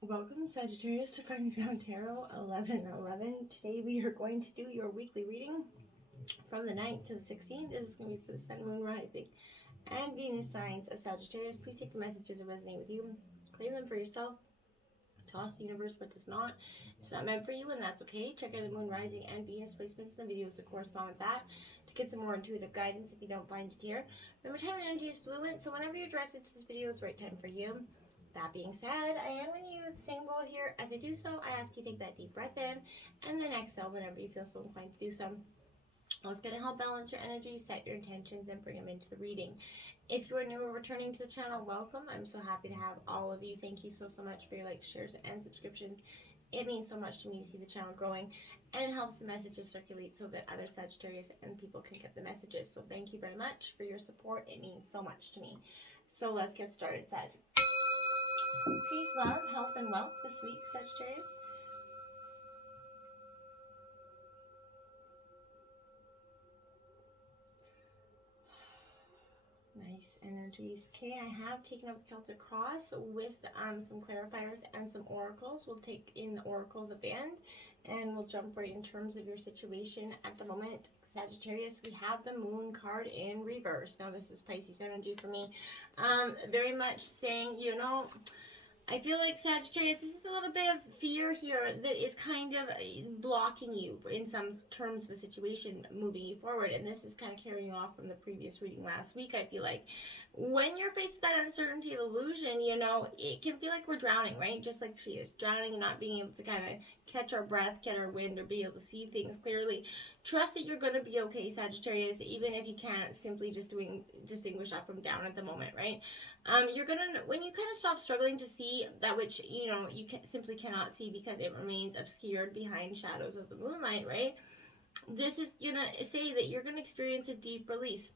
Welcome, Sagittarius, to Find Found Tarot 11/11. Today we are going to do your weekly reading from the 9th to the 16th. This is going to be for the Sun, Moon, Rising, and Venus signs of Sagittarius. Please take the messages that resonate with you, claim them for yourself, toss the universe what does not. It's not meant for you, and that's okay. Check out the Moon, Rising, and Venus placements in the videos that correspond with that to get some more intuitive guidance if you don't find it here. Remember, time and energy is fluid, so whenever you're directed to this video is the right time for you. That being said, I am going to use the same bowl here. As I do so, I ask you to take that deep breath in and then exhale whenever you feel so inclined to do so. It's going to help balance your energy, set your intentions, and bring them into the reading. If you are new or returning to the channel, welcome. I'm so happy to have all of you. Thank you so much for your likes, shares, and subscriptions. It means so much to me to see the channel growing, and it helps the messages circulate so that other Sagittarius and people can get the messages. So thank you very much for your support. It means so much to me. So let's get started, Sag. Peace, love, health, and wealth this week, Sagittarius. Nice energies. Okay, I have taken up the Celtic Cross with some clarifiers and some oracles. We'll take in the oracles at the end, and we'll jump right in terms of your situation at the moment. Sagittarius, we have the Moon card in reverse. Now, this is Pisces energy for me. Very much saying, I feel like Sagittarius, this is a little bit of fear here that is kind of blocking you in some terms of a situation moving you forward. And this is kind of carrying off from the previous reading last week. I feel like when you're faced with that uncertainty of illusion, it can feel like we're drowning, right? Just like she is drowning and not being able to kind of catch our breath, get our wind, or be able to see things clearly. Trust that you're going to be okay, Sagittarius, even if you can't simply just distinguish up from down at the moment, right? You're gonna, when you kind of stop struggling to see that which you simply cannot see because it remains obscured behind shadows of the moonlight, right? This is gonna say that you're gonna experience a deep release.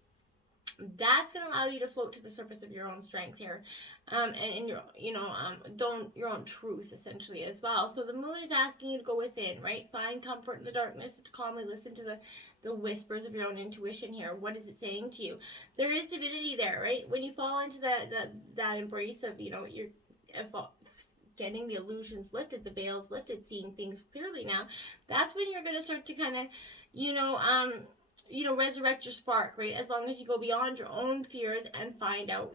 That's going to allow you to float to the surface of your own strength here, and your your own truth essentially as well. So the moon is asking you to go within, right? Find comfort in the darkness, to calmly listen to the whispers of your own intuition here. What is it saying to you? There is divinity there, right? When you fall into that embrace of you're getting the illusions lifted, the veils lifted, seeing things clearly now, that's when you're going to start to kind of resurrect your spark, right? As long as you go beyond your own fears and find out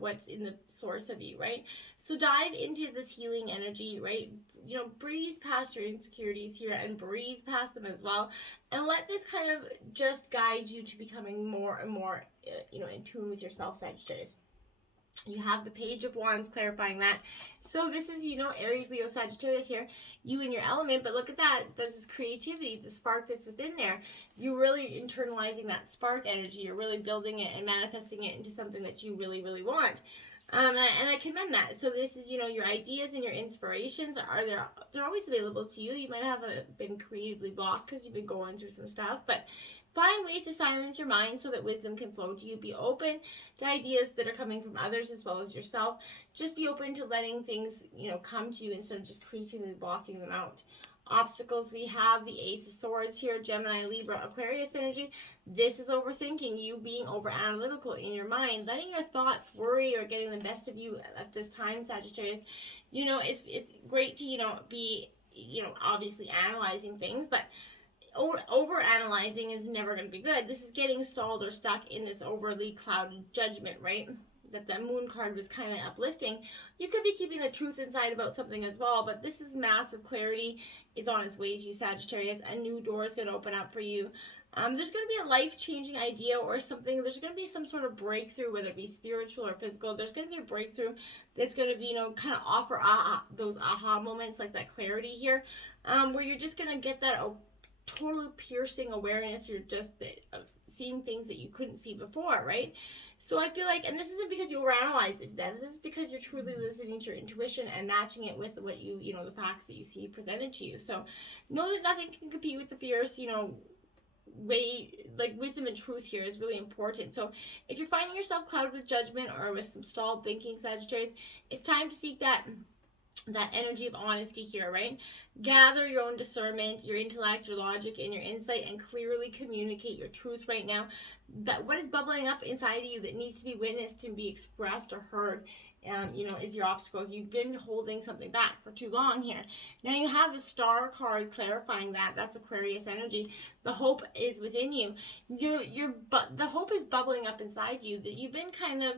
what's in the source of you, right? So dive into this healing energy, right? Breeze past your insecurities here and breathe past them as well. And let this kind of just guide you to becoming more and more, in tune with yourself, Sagittarius. You have the Page of Wands clarifying that. So this is, Aries, Leo, Sagittarius here. You in your element, but look at that. This is creativity, the spark that's within there. You're really internalizing that spark energy. You're really building it and manifesting it into something that you really, really want. And I commend that. So this is, your ideas and your inspirations they're always available to you. You might have been creatively blocked because you've been going through some stuff, but find ways to silence your mind so that wisdom can flow to you. Be open to ideas that are coming from others as well as yourself. Just be open to letting things, come to you instead of just creatively blocking them out. Obstacles, we have the Ace of Swords here, Gemini, Libra, Aquarius energy. This is overthinking, you being over analytical in your mind, letting your thoughts worry or getting the best of you at this time, Sagittarius. It's great to, be, obviously analyzing things, but over analyzing is never going to be good. This is getting stalled or stuck in this overly clouded judgment, right? That the moon card was kind of uplifting. You could be keeping the truth inside about something as well, but this is massive clarity is on its way to you, Sagittarius. A new door is going to open up for you. There's going to be a life-changing idea or something. There's going to be some sort of breakthrough, whether it be spiritual or physical. There's going to be a breakthrough that's going to be, kind of offer those aha moments, like that clarity here, where you're just going to get that total piercing awareness. You're just seeing things that you couldn't see before, right? So I feel like, and this isn't because you overanalyze it to death, this is because you're truly listening to your intuition and matching it with what the facts that you see presented to you. So know that nothing can compete with the fierce, way, like wisdom and truth here is really important. So if you're finding yourself clouded with judgment or with some stalled thinking, Sagittarius, it's time to seek that energy of honesty here, right? Gather your own discernment, your intellect, your logic, and your insight, and clearly communicate your truth right now. That what is bubbling up inside of you that needs to be witnessed and be expressed or heard is your obstacles. You've been holding something back for too long here. Now you have the Star card clarifying that. That's Aquarius energy. The hope is within you. The hope is bubbling up inside you, that you've been kind of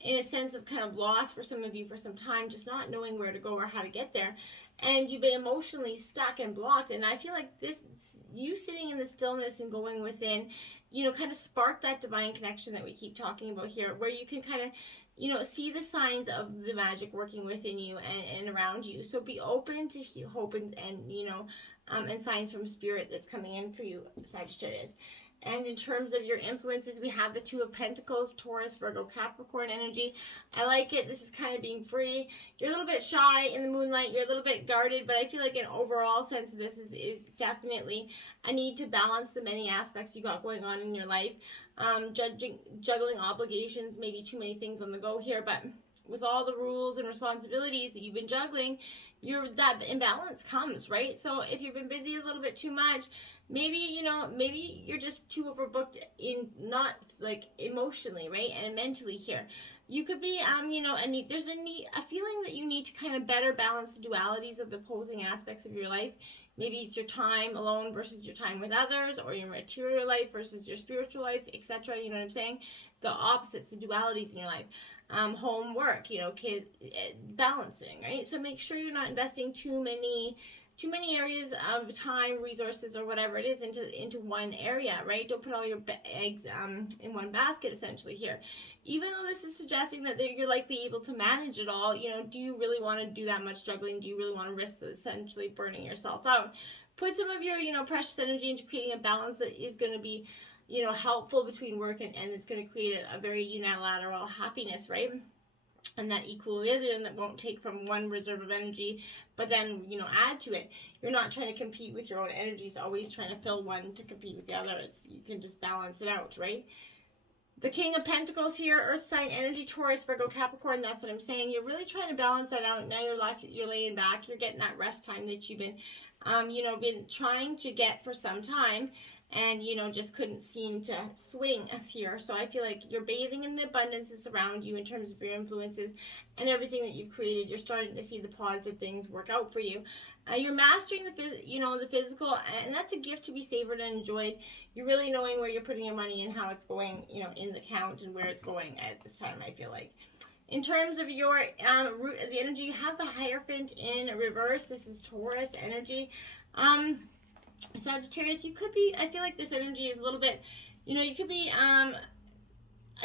in a sense of kind of lost for some of you for some time, just not knowing where to go or how to get there. And you've been emotionally stuck and blocked. And I feel like this, you sitting in the stillness and going within, kind of spark that divine connection that we keep talking about here, where you can kind of, see the signs of the magic working within you and around you. So be open to hope and signs from spirit that's coming in for you, Sagittarius. And in terms of your influences, we have the Two of Pentacles, Taurus, Virgo, Capricorn energy. I like it. This is kind of being free. You're a little bit shy in the moonlight. You're a little bit guarded, but I feel like an overall sense of this is definitely a need to balance the many aspects you got going on in your life. Juggling obligations, maybe too many things on the go here, but with all the rules and responsibilities that you've been juggling, that imbalance comes, right? So if you've been busy a little bit too much, maybe you're just too overbooked in not like emotionally, right, and mentally here. You could be there's a feeling that you need to kind of better balance the dualities of the opposing aspects of your life. Maybe it's your time alone versus your time with others, or your material life versus your spiritual life, etc. You know what I'm saying? The opposites, the dualities in your life. Home, work, kid, balancing, right? So make sure you're not investing too many areas of time, resources, or whatever it is into one area, right? Don't put all your eggs in one basket, essentially here. Even though this is suggesting that you're likely able to manage it all, do you really want to do that much juggling? Do you really want to risk essentially burning yourself out? Put some of your, precious energy into creating a balance that is going to be, helpful between work and it's going to create a very unilateral happiness, right? And that equilibrium that won't take from one reserve of energy, but then, add to it. You're not trying to compete with your own energies, always trying to fill one to compete with the other. You can just balance it out, right? The King of Pentacles here, Earth sign energy, Taurus, Virgo, Capricorn, that's what I'm saying. You're really trying to balance that out. Now you're laying back. You're getting that rest time that you've been, been trying to get for some time. And, just couldn't seem to swing here. So I feel like you're bathing in the abundance that's around you in terms of your influences and everything that you've created. You're starting to see the positive things work out for you. You're mastering the physical, and that's a gift to be savored and enjoyed. You're really knowing where you're putting your money and how it's going, in the count and where it's going at this time, I feel like. In terms of your root of the energy, you have the Hierophant in reverse. This is Taurus energy. Sagittarius, you could be, I feel like this energy is a little bit, you could be, I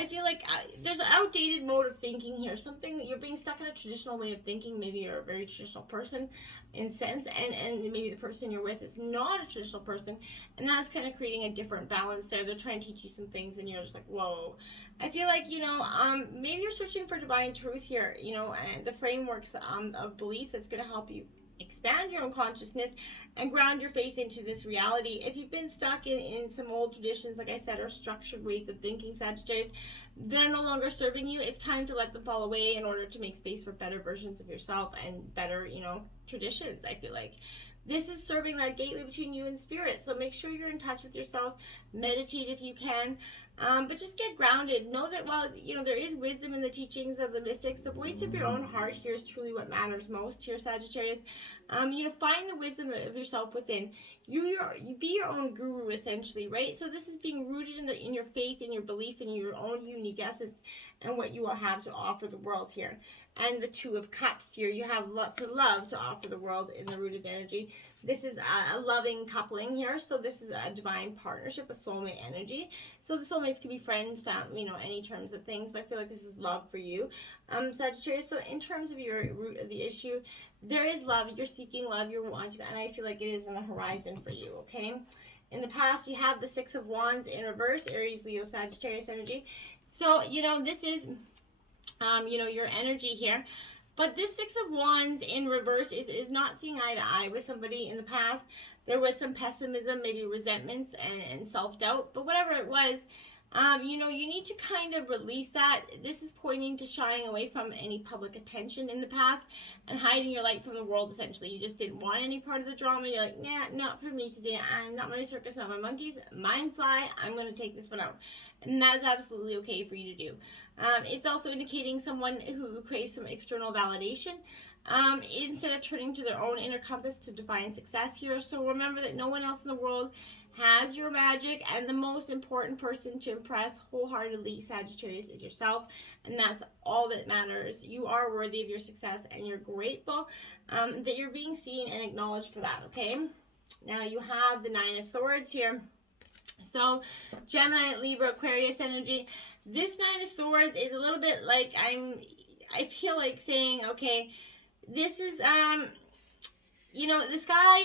feel like there's an outdated mode of thinking here. You're being stuck in a traditional way of thinking. Maybe you're a very traditional person in sense, and maybe the person you're with is not a traditional person, and that's kind of creating a different balance there. They're trying to teach you some things, and you're just like, whoa. I feel like, maybe you're searching for divine truth here, and the frameworks of beliefs that's going to help you expand your own consciousness and ground your faith into this reality. If you've been stuck in some old traditions, like I said, or structured ways of thinking, Sagittarius, they're no longer serving you. It's time to let them fall away in order to make space for better versions of yourself and better, traditions, I feel like. This is serving that gateway between you and spirit. So make sure you're in touch with yourself. Meditate if you can. But just get grounded. Know that while, there is wisdom in the teachings of the mystics, the voice of your own heart here is truly what matters most here, Sagittarius. Find the wisdom of yourself within. You be your own guru, essentially, right? So this is being rooted in your faith, in your belief, in your own unique essence, and what you will have to offer the world here. And the Two of Cups here, you have lots of love to offer the world in the rooted energy. This is a loving coupling here, so this is a divine partnership, a soulmate energy. So the soulmates can be friends, family, any terms of things, but I feel like this is love for you, Sagittarius. So in terms of your root of the issue, there is love. You're seeking love, you're wanting that, and I feel like it is on the horizon for you, okay? In the past, you have the Six of Wands in reverse, Aries, Leo, Sagittarius energy. So, this is your energy here. But this Six of Wands in reverse is not seeing eye to eye with somebody in the past. There was some pessimism, maybe resentments and self-doubt. But whatever it was, You know, you need to kind of release that. This is pointing to shying away from any public attention in the past and hiding your light from the world, essentially. You just didn't want any part of the drama. You're like, nah, not for me today. I'm not my circus, not my monkeys. Mine fly. I'm going to take this one out. And that's absolutely okay for you to do. It's also indicating someone who craves some external validation. Instead of turning to their own inner compass to define success here. So remember that no one else in the world has your magic, and the most important person to impress wholeheartedly, Sagittarius, is yourself, and that's all that matters. You are worthy of your success, and you're grateful that you're being seen and acknowledged for that, okay? Now you have the Nine of Swords here. So Gemini, Libra, Aquarius energy. This Nine of Swords is a little bit like I feel like saying, okay, this is you know, the sky,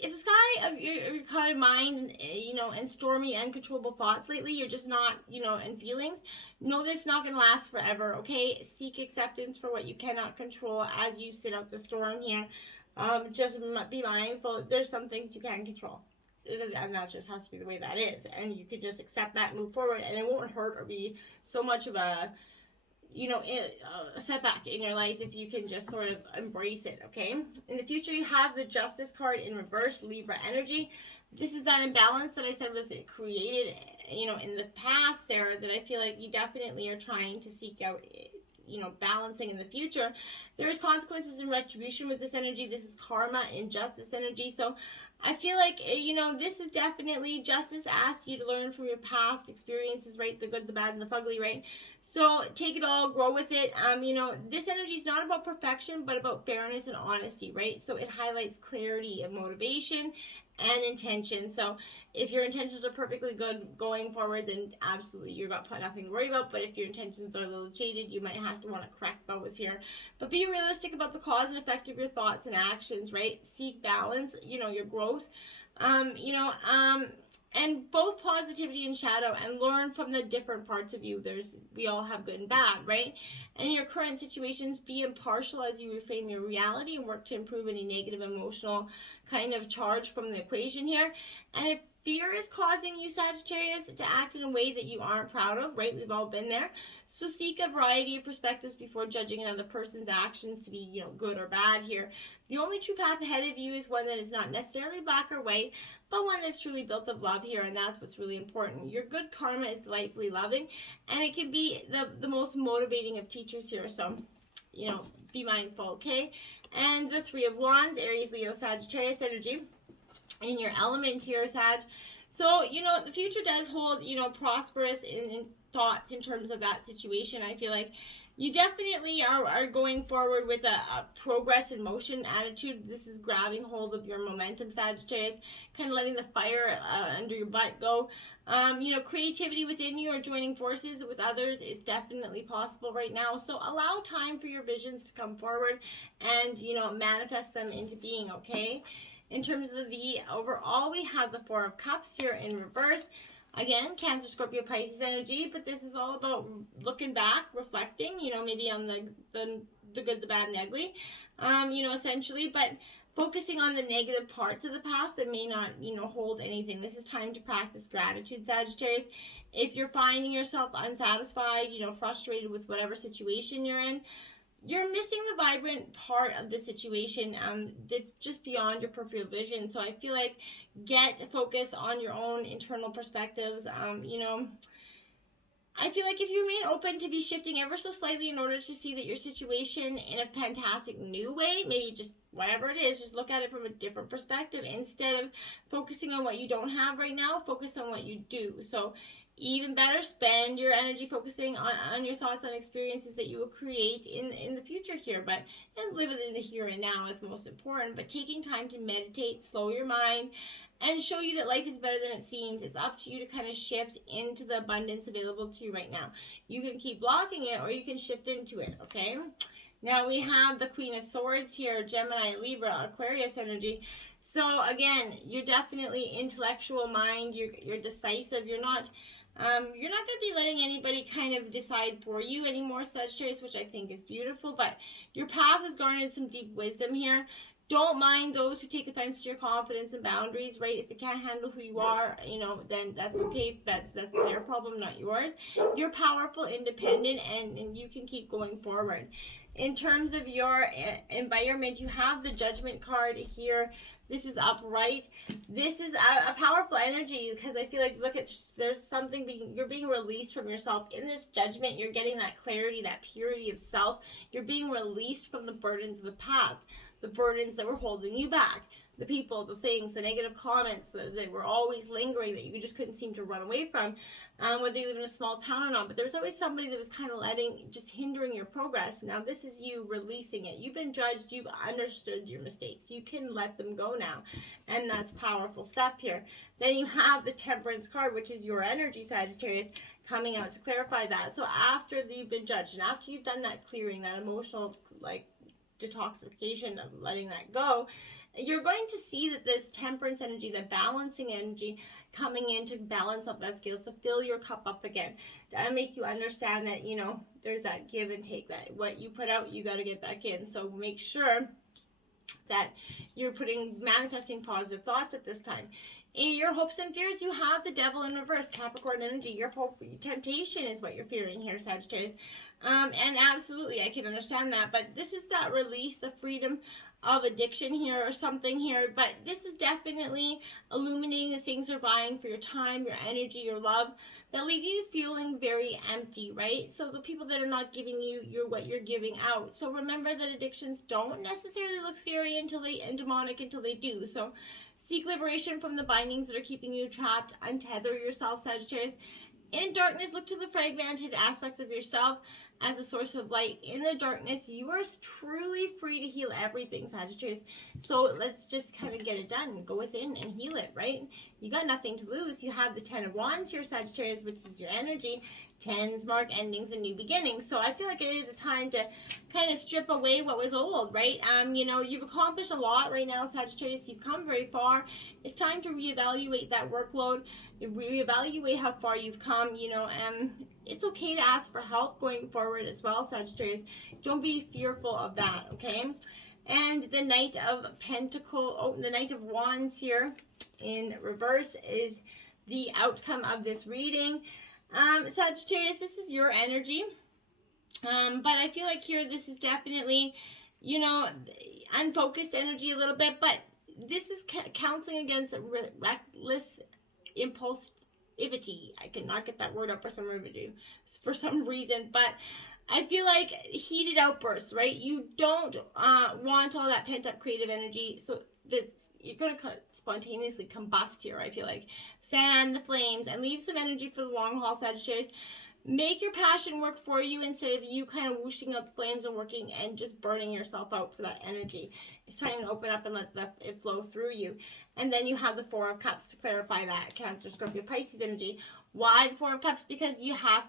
if the sky of your clouded mind, you know, and stormy, uncontrollable thoughts lately, you're just not, you know, and feelings, know that it's not going to last forever, okay? Seek acceptance for what you cannot control as you sit out the storm here. Just be mindful. There's some things you can control. And that just has to be the way that is. And you could just accept that and move forward, and it won't hurt or be so much of a, you know, a setback in your life if you can just sort of embrace it, okay? In the future, you have the Justice card in reverse, Libra energy. This is that imbalance that I said was created, you know, in the past there, that I feel like you definitely are trying to seek out, you know, balancing in the future. There is consequences and retribution with this energy. This is karma and justice energy. So I feel like, you know, this is definitely, justice asks you to learn from your past experiences, right? The good, the bad, and the fugly, right? So take it all, grow with it. You know, this energy is not about perfection, but about fairness and honesty, right? So it highlights clarity of motivation and intention. So if your intentions are perfectly good going forward, then absolutely you've got nothing to worry about. But if your intentions are a little jaded, you might have to want to correct those here. But be realistic about the cause and effect of your thoughts and actions, right? Seek balance, you know, your growth. You know, and both positivity and shadow, and learn from the different parts of you. We all have good and bad, right? And in your current situations, be impartial as you reframe your reality and work to improve any negative emotional kind of charge from the equation here. And if fear is causing you, Sagittarius, to act in a way that you aren't proud of, right? We've all been there. So seek a variety of perspectives before judging another person's actions to be, you know, good or bad here. The only true path ahead of you is one that is not necessarily black or white, but one that's truly built of love here, and that's what's really important. Your good karma is delightfully loving, and it can be the most motivating of teachers here. So, you know, be mindful, okay? And the Three of Wands, Aries, Leo, Sagittarius energy in your element here, Sag. So, you know, the future does hold, you know, prosperous in thoughts in terms of that situation. I feel like you definitely are going forward with a progress in motion attitude. This is grabbing hold of your momentum, Sagittarius, kind of letting the fire under your butt go. You know, creativity within you or joining forces with others is definitely possible right now. So allow time for your visions to come forward and, you know, manifest them into being, okay? In terms of the overall, we have the Four of Cups here in reverse. Again, Cancer, Scorpio, Pisces energy, but this is all about looking back, reflecting, you know, maybe on the good, the bad, and the ugly, you know, essentially, but focusing on the negative parts of the past that may not, you know, hold anything. This is time to practice gratitude, Sagittarius. If you're finding yourself unsatisfied, you know, frustrated with whatever situation you're in, you're missing the vibrant part of the situation that's just beyond your peripheral vision. So I feel like get focus on your own internal perspectives. You know, I feel like if you remain open to be shifting ever so slightly in order to see that your situation in a fantastic new way, maybe just whatever it is, just look at it from a different perspective. Instead of focusing on what you don't have right now, focus on what you do. So even better, spend your energy focusing on your thoughts on experiences that you will create in the future here. And live it in the here and now is most important. But taking time to meditate, slow your mind, and show you that life is better than it seems. It's up to you to kind of shift into the abundance available to you right now. You can keep blocking it, or you can shift into it, okay? Now we have the Queen of Swords here, Gemini, Libra, Aquarius energy. So again, you're definitely intellectual mind. You're decisive. You're not going to be letting anybody kind of decide for you anymore, Sagittarius, which I think is beautiful. But your path has garnered some deep wisdom here. Don't mind those who take offense to your confidence and boundaries, right? If they can't handle who you are, then that's okay. That's their problem, not yours. You're powerful, independent, and you can keep going forward. In terms of your environment, you have the Judgment card here. This is upright. This is a powerful energy, because I feel like, look at, there's something you're being released from yourself. In this Judgment, you're getting that clarity, that purity of self. You're being released from the burdens of the past, the burdens that were holding you back, the people, the things, the negative comments that were always lingering, that you just couldn't seem to run away from, whether you live in a small town or not. But there was always somebody that was kind of just hindering your progress. Now this is you releasing it. You've been judged. You've understood your mistakes. You can let them go now. And that's powerful stuff here. Then you have the Temperance card, which is your energy, Sagittarius, coming out to clarify that. So after you've been judged, and after you've done that clearing, that emotional, detoxification of letting that go, you're going to see that this Temperance energy, the balancing energy, coming in to balance up that scales, to fill your cup up again, to make you understand that, there's that give and take, that what you put out, you got to get back in. So make sure that you're manifesting positive thoughts at this time. In your hopes and fears, you have the Devil in reverse, Capricorn energy. Your temptation is what you're fearing here, Sagittarius. And absolutely, I can understand that. But this is that release, the freedom of addiction here or something here. But this is definitely illuminating the things you're buying for your time, your energy, your love, that leave you feeling very empty, right? So the people that are not giving you what you're giving out. So remember that addictions don't necessarily look scary and demonic until they do. So seek liberation from the bindings that are keeping you trapped. Untether yourself, Sagittarius. In darkness, look to the fragmented aspects of yourself as a source of light. In the darkness, you are truly free to heal everything, Sagittarius. So let's just kind of get it done. Go within and heal it, right? You got nothing to lose. You have the 10 of Wands here, Sagittarius, which is your energy. 10s mark endings and new beginnings. So I feel like it is a time to kind of strip away what was old, right? You've accomplished a lot right now, Sagittarius. You've come very far. It's time to reevaluate that workload, reevaluate how far you've come, it's okay to ask for help going forward as well, Sagittarius. Don't be fearful of that, okay? And the Knight of the Knight of Wands here in reverse is the outcome of this reading. Sagittarius, this is your energy. But I feel like here this is definitely, unfocused energy a little bit, but this is counseling against reckless impulsivity. I cannot get that word up for some reason, but I feel like heated outbursts, right? You don't want all that pent-up creative energy, so you're going to spontaneously combust here, I feel like. Fan the flames and leave some energy for the long haul, Sagittarius. Make your passion work for you instead of you kind of whooshing out the flames and working and just burning yourself out for that energy. It's time to open up and let it flow through you. And then you have the Four of Cups to clarify that. Cancer, Scorpio, Pisces energy. Why the Four of Cups? Because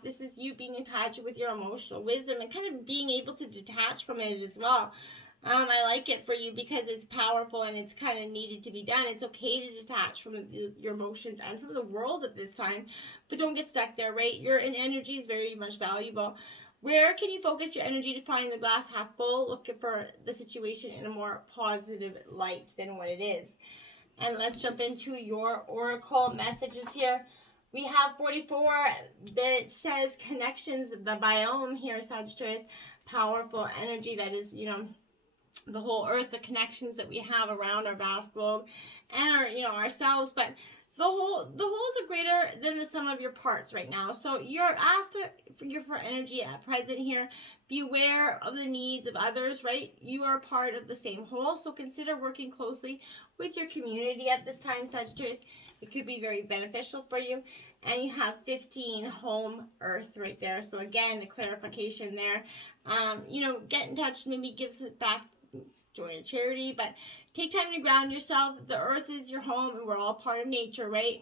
this is you being in touch with your emotional wisdom and kind of being able to detach from it as well. I like it for you because it's powerful and it's kind of needed to be done. It's okay to detach from your emotions and from the world at this time, but don't get stuck there, right? Your energy is very much valuable. Where can you focus your energy to find the glass half full? Look for the situation in a more positive light than what it is. And let's jump into your oracle messages here. We have 44 that says connections, the biome here, Sagittarius. Powerful energy that is, the whole earth, the connections that we have around our vast globe and ourselves, but the wholes are greater than the sum of your parts right now. So you're asked for energy at present here. Beware of the needs of others, right? You are part of the same whole, so consider working closely with your community at this time, Sagittarius. It could be very beneficial for you. And you have 15 home earth right there. So again, the clarification there. Get in touch, maybe gives it back, join a charity, but take time to ground yourself. The earth is your home and we're all part of nature, right?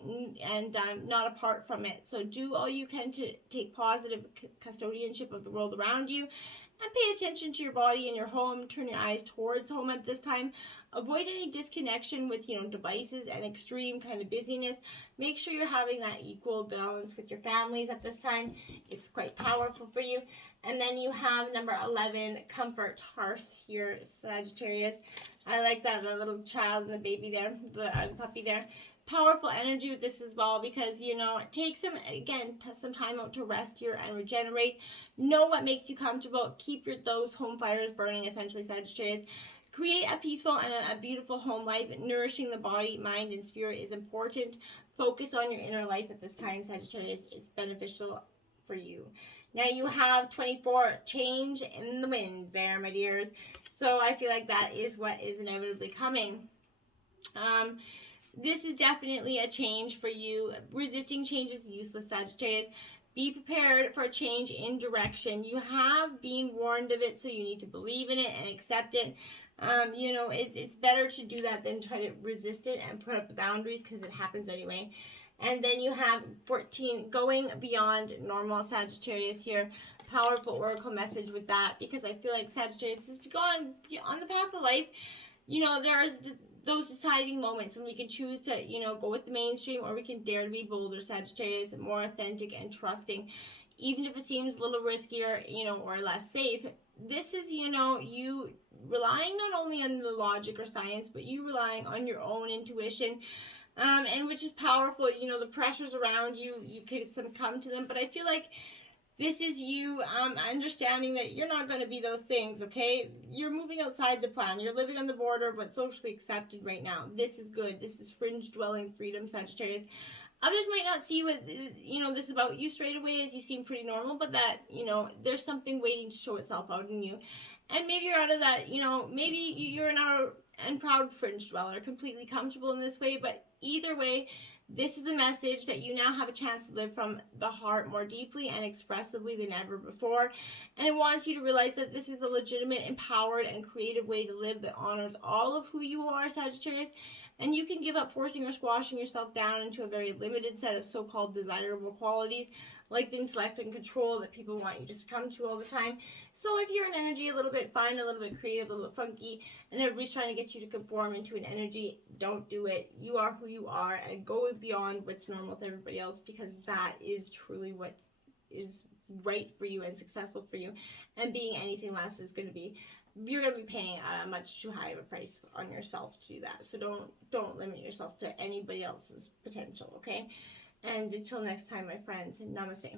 And not apart from it. So do all you can to take positive custodianship of the world around you and pay attention to your body and your home. Turn your eyes towards home at this time. Avoid any disconnection with, devices and extreme kind of busyness. Make sure you're having that equal balance with your families at this time. It's quite powerful for you. And then you have number 11, Comfort Hearth here, Sagittarius. I like that, the little child and the baby there, the puppy there. Powerful energy with this as well, because take some time out to rest here and regenerate. Know what makes you comfortable. Keep those home fires burning, essentially, Sagittarius. Create a peaceful and a beautiful home life. Nourishing the body, mind, and spirit is important. Focus on your inner life at this time, Sagittarius. It's beneficial for you. Now you have 24, change in the wind there, my dears. So I feel like that is what is inevitably coming. This is definitely a change for you. Resisting change is useless, Sagittarius. Be prepared for a change in direction. You have been warned of it, so you need to believe in it and accept it. It's better to do that than try to resist it and put up the boundaries, because it happens anyway. And then you have 14, going beyond normal, Sagittarius here. Powerful oracle message with that, because I feel like Sagittarius has gone on the path of life. There's those deciding moments when we can choose to, go with the mainstream, or we can dare to be bolder, Sagittarius, and more authentic and trusting, even if it seems a little riskier, or less safe. This is, you relying not only on the logic or science, but you relying on your own intuition, and which is powerful. The pressures around you, you could come to them, but I feel like this is you understanding that you're not going to be those things, okay? You're moving outside the plan. You're living on the border, but socially accepted right now. This is good. This is fringe dwelling freedom, Sagittarius. Others might not see what, this about you straight away, as you seem pretty normal, but that, there's something waiting to show itself out in you. And maybe you're out of that, maybe you're an out and proud fringe dweller, completely comfortable in this way, but either way, this is a message that you now have a chance to live from the heart more deeply and expressively than ever before. And it wants you to realize that this is a legitimate, empowered, and creative way to live that honors all of who you are, Sagittarius. And you can give up forcing or squashing yourself down into a very limited set of so-called desirable qualities, like the intellect and control that people want you to succumb to all the time. So if you're an energy a little bit fun, a little bit creative, a little bit funky, and everybody's trying to get you to conform into an energy, don't do it. You are who you are, and go beyond what's normal to everybody else, because that is truly what is right for you and successful for you. And being anything less is going to be, you're going to be paying a much too high of a price on yourself to do that. So don't limit yourself to anybody else's potential, okay? And until next time, my friends, namaste.